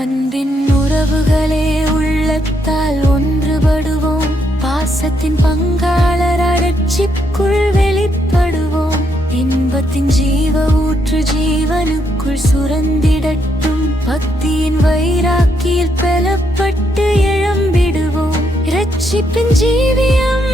அன்பின் உறவுகளே உள்ளத்தால் ஒன்றுபடுவோம். பாசத்தின் பங்காளர் அடர்ச்சிக்குள் வெளிப்படுவோம். இன்பத்தின் ஜீவ ஊற்று ஜீவனுக்குள் சுரந்திடட்டும். பக்தியின் வைராக்கியில் பெலப்பட்டு இழம்பிடுவோம். இரட்சிப்பின் ஜீவியம்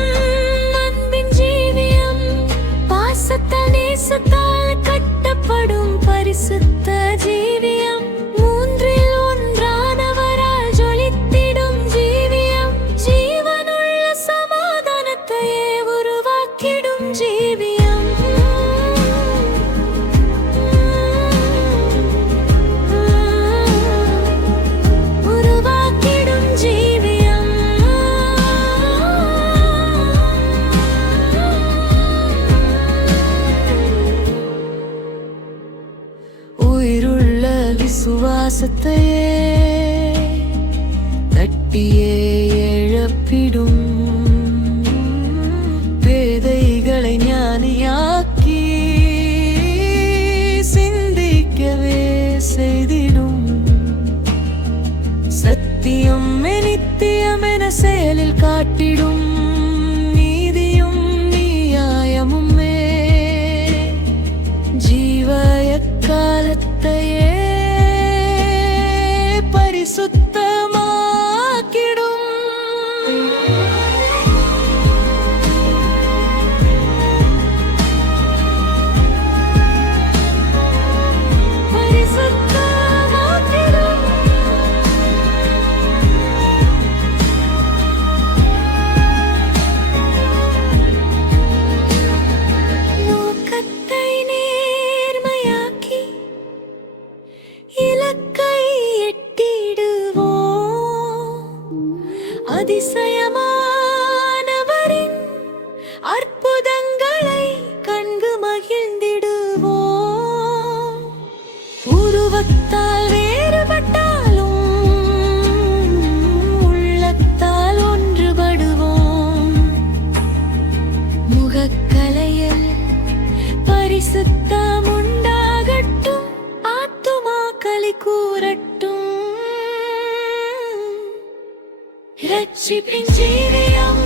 விசுவாசத்தையே தட்டியே எழப்பிடும். பேதைகளை ஞானியாக்கி சிந்திக்கவே செய்திடும். சத்தியம் நித்தியம் என செயலில் காட்டிடும். பரிசுத்தமாக்கிடும் அதிசயமானவரின் அற்புதங்களை கண்டு மகிழ்ந்திடுவோம். உருவத்தால் வேறுபட்டாலும் உள்ளத்தால் ஒன்றுபடுவோம். முகக்கலையில் பரிசுத்தம் உண்டாகட்டும் ஆத்துமாக்களி கூறட்டும். ரட்சிப்பின் ஜீவியம்